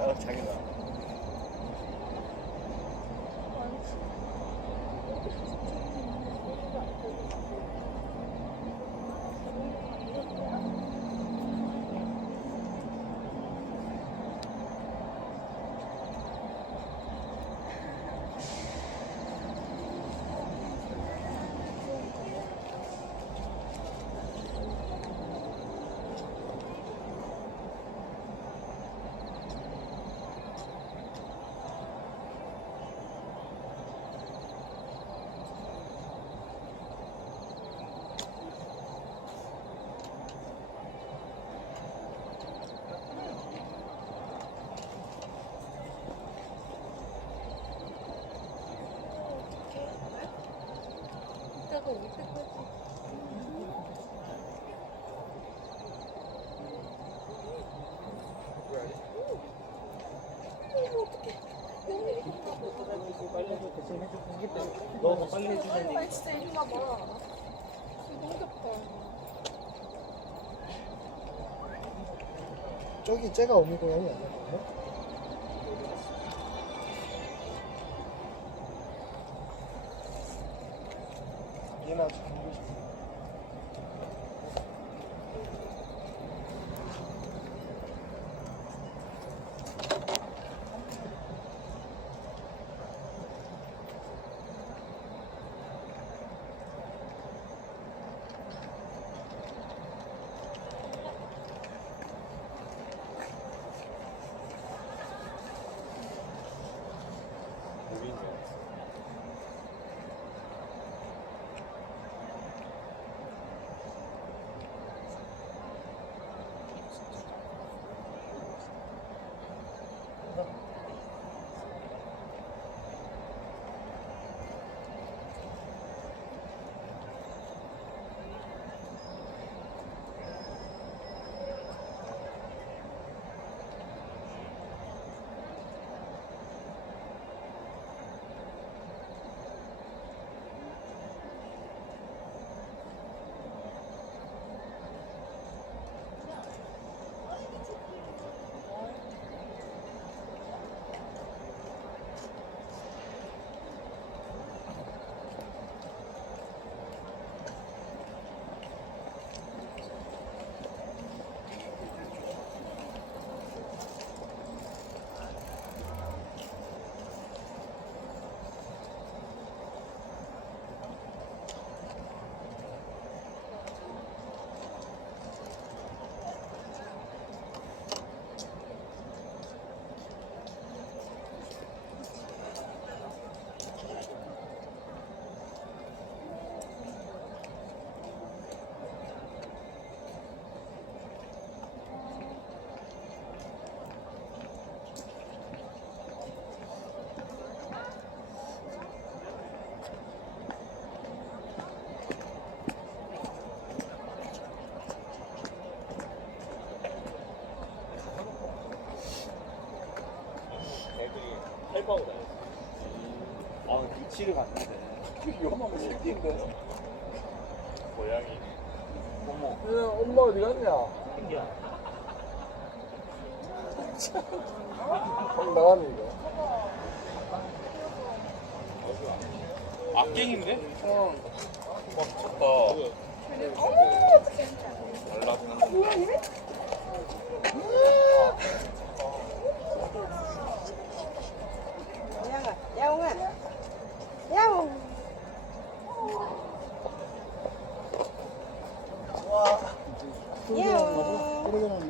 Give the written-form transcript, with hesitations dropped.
자기가. 너무 빨리 해주면. 아니 진짜 이리나 봐. 너무 귀엽다. 저기 쟤가 어미 고양이 아니야? 그러면? 얘는 아직 경고 싶어. 탈바오다. 아, 위치를 갔는데. 요만한 새끼인데. 고양이. 어머. 야, 엄마 어디 갔냐? 신기하다. 형 나가네 이거. 악갱인데? 응. 와, 미쳤다. 날라가는 야옹아. 야옹. 와. 야옹. 오래전에